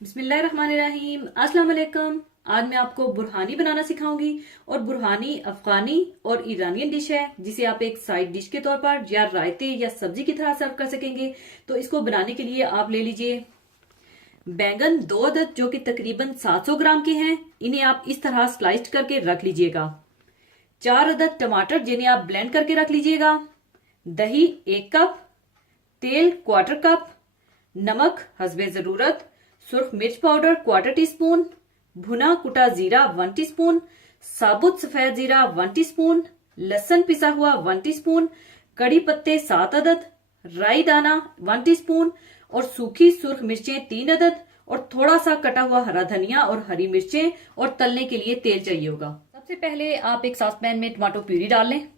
बिस्मिल्लाहिर्रहमानिर्रहीम। अस्सलाम वालेकुम। आज मैं आपको बुरहानी बनाना सिखाऊंगी। और बुरहानी अफगानी और ईरानियन डिश है, जिसे आप एक साइड डिश के तौर पर या रायते या सब्जी की तरह सर्व कर सकेंगे। तो इसको बनाने के लिए आप ले लीजिए बैंगन 2 अदद, जो कि तकरीबन 700 ग्राम के हैं। इन्हें आप इस तरह स्लाइस्ड करके रख लीजिएगा। 4 अदद टमाटर, जिन्हें आप ब्लेंड करके रख लीजिएगा। दही 1 कप, तेल 1/4 कप, नमक हस्बे जरूरत, सुर्ख मिर्च पाउडर 1/4 टीस्पून, भुना कुटा जीरा 1 टीस्पून, साबुत सफेद जीरा 1 टीस्पून, लहसुन पिसा हुआ 1 टीस्पून, कड़ी पत्ते 7 अदद, राई दाना 1 टीस्पून और सूखी सुर्ख मिर्चें 3 अदद और थोड़ा सा कटा हुआ हरा धनिया और हरी मिर्चें। और तलने के लिए तेल चाहिए होगा। सबसे पहले आप एक सॉस पैन में टमाटो प्यूरी डाल लें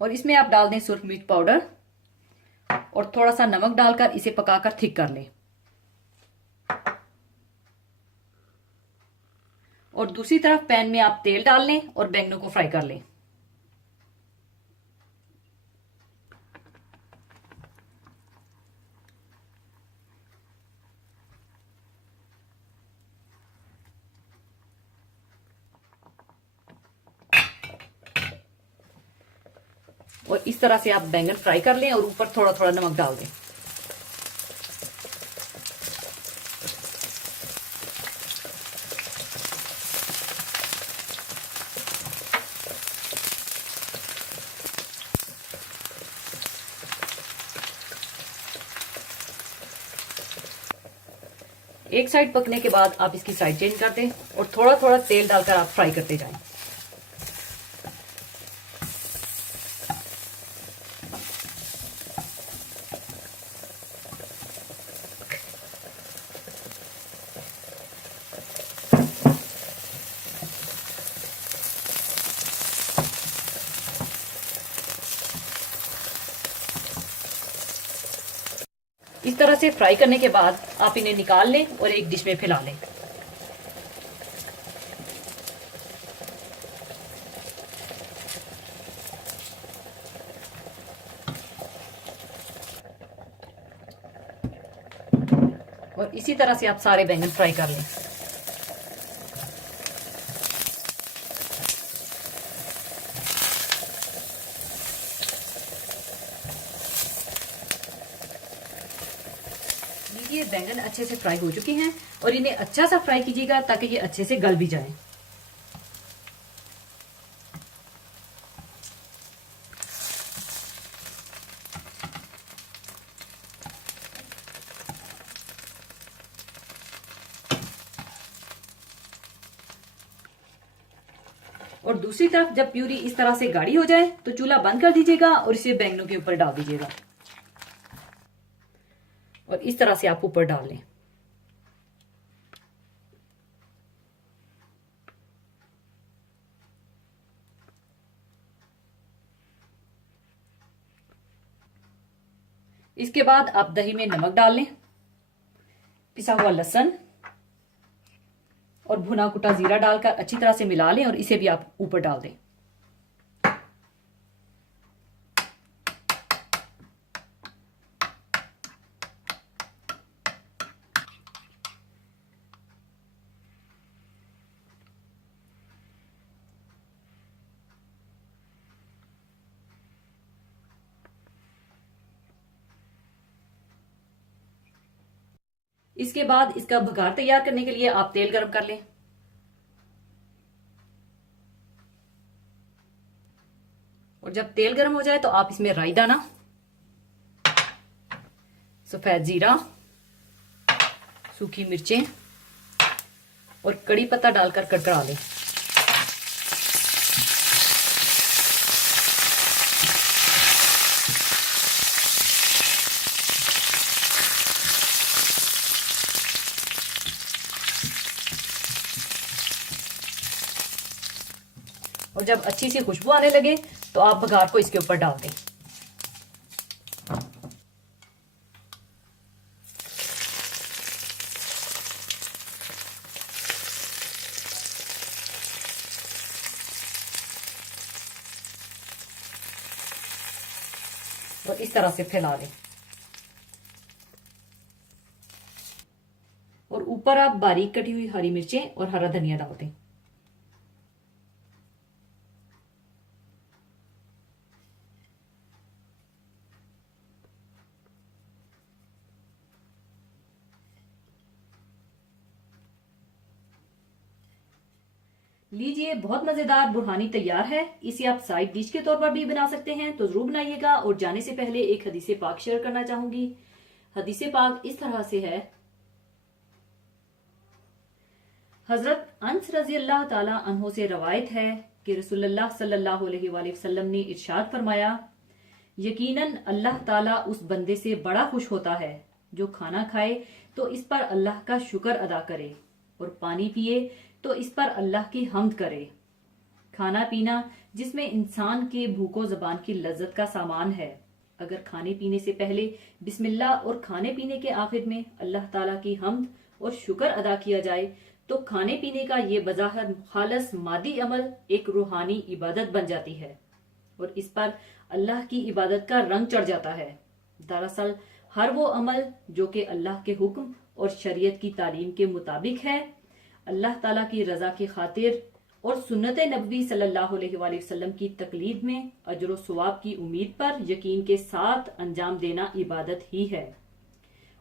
और इसमें आप डाल दें सुर्ख मिर्च पाउडर और थोड़ा सा नमक डालकर इसे पकाकर थिक कर लें। और दूसरी तरफ पैन में आप तेल डाल लें और बैंगनों को फ्राई कर लें। और इस तरह से आप बैंगन फ्राई कर लें और ऊपर थोड़ा थोड़ा नमक डाल दें। एक साइड पकने के बाद आप इसकी साइड चेंज कर दें और थोड़ा थोड़ा तेल डालकर आप फ्राई करते जाएं। इस तरह से फ्राई करने के बाद आप इन्हें निकाल लें और एक डिश में फैला लें। और इसी तरह से आप सारे बैंगन फ्राई कर लें। ये बैंगन अच्छे से फ्राई हो चुके हैं और इन्हें अच्छा सा फ्राई कीजिएगा ताकि ये अच्छे से गल भी जाए। और दूसरी तरफ जब प्यूरी इस तरह से गाढ़ी हो जाए तो चूल्हा बंद कर दीजिएगा और इसे बैंगनों के ऊपर डाल दीजिएगा। और इस तरह से आप ऊपर डाल लें। इसके बाद आप दही में नमक डाल लें, पिसा हुआ लहसुन और भुना कुटा जीरा डालकर अच्छी तरह से मिला लें और इसे भी आप ऊपर डाल दें। इसके बाद इसका भगार तैयार करने के लिए आप तेल गर्म कर लें। और जब तेल गर्म हो जाए तो आप इसमें राई दाना, सफेद जीरा, सूखी मिर्चें और कड़ी पत्ता डालकर कड़कड़ा लें। और जब अच्छी सी खुशबू आने लगे तो आप बघार को इसके ऊपर डाल दें। और इस तरह से फैला लें। ऊपर आप बारीक कटी हुई हरी मिर्चें और हरा धनिया डाल दें। लीजिए, बहुत मजेदार बुरहानी तैयार है। इसे आप साइड डिश के तौर पर भी बना सकते हैं, तो जरूर बनाइएगा। और जाने से पहले एक हदीसे पाक शेयर करना चाहूंगी। हदीसे पाक इस तरह से है। हजरत अनस रजी अल्लाह ताला अन्हो से रवायत है कि रसूलुल्लाह सल्लल्लाहु अलैहि वसल्लम ने इरशाद फरमाया, यकीनन अल्लाह ताला उस बंदे से बड़ा खुश होता है जो खाना खाए तो इस पर अल्लाह का शुक्र अदा करे, और पानी पिए तो इस पर अल्लाह की हम्द करे। खाना पीना जिसमें इंसान के भूखो जबान की लज्जत का सामान है, अगर खाने पीने से पहले बिस्मिल्लाह और खाने पीने के आखिर में अल्लाह ताला की हम्द और शुक्र अदा किया जाए, तो खाने पीने का ये बज़ाहिर खालस मादी अमल एक रूहानी इबादत बन जाती है और इस पर अल्लाह की इबादत का रंग चढ़ जाता है। दरअसल हर वो अमल जो कि अल्लाह के हुक्म और शरीयत की तालीम के मुताबिक है, अल्लाह ताला की रजा की खातिर और सुन्नत नबवी सल्लल्लाहु अलैहि वसल्लम की तकलीद में अजर व सवाब की उम्मीद पर यकीन के साथ अंजाम देना इबादत ही है।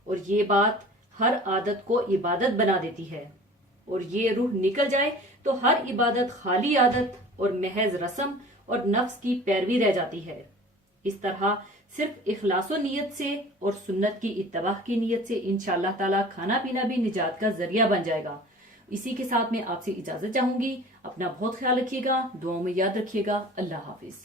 और ये बात हर आदत को इबादत बना देती है, और ये रूह निकल जाए तो हर इबादत खाली आदत और महज रस्म और नफ्स की पैरवी रह जाती है। इस तरह सिर्फ इखलासो नियत से और सुन्नत की इत्तबाह की नियत से इंशाअल्लाह ताला खाना पीना भी निजात का जरिया बन जाएगा। इसी के साथ मैं आपसे इजाजत चाहूंगी। अपना बहुत ख्याल रखिएगा, दुआओं में याद रखिएगा। अल्लाह हाफिज।